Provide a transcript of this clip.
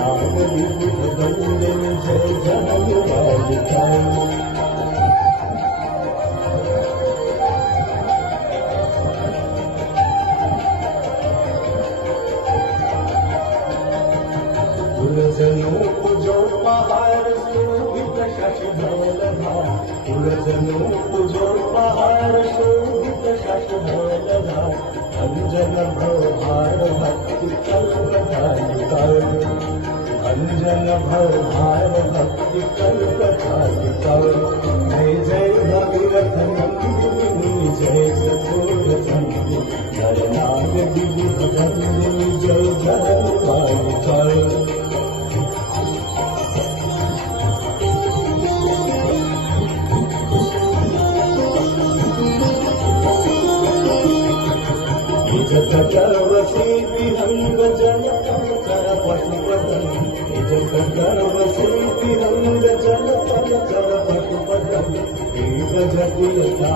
नाम विबुध वंदे जय जय तुळजनो पूजो पहाड़ शोभित शशधवलधा तुळजनो पूजो पहाड़ शोभित शशधवलधा अंजन भवभार भक्ति कल्पधारिका अंजन भवभार भक्ति कल्पधारिका जय जय भगीरथ नंदिनी जय सचोर चंडी नरनाग विबुध वंदिनी जय जगन्मालिका गर्वसेति रंग जल कर पशुपदन निज गर्वसेति रंग जल कर पशुपदन वेद जटिलता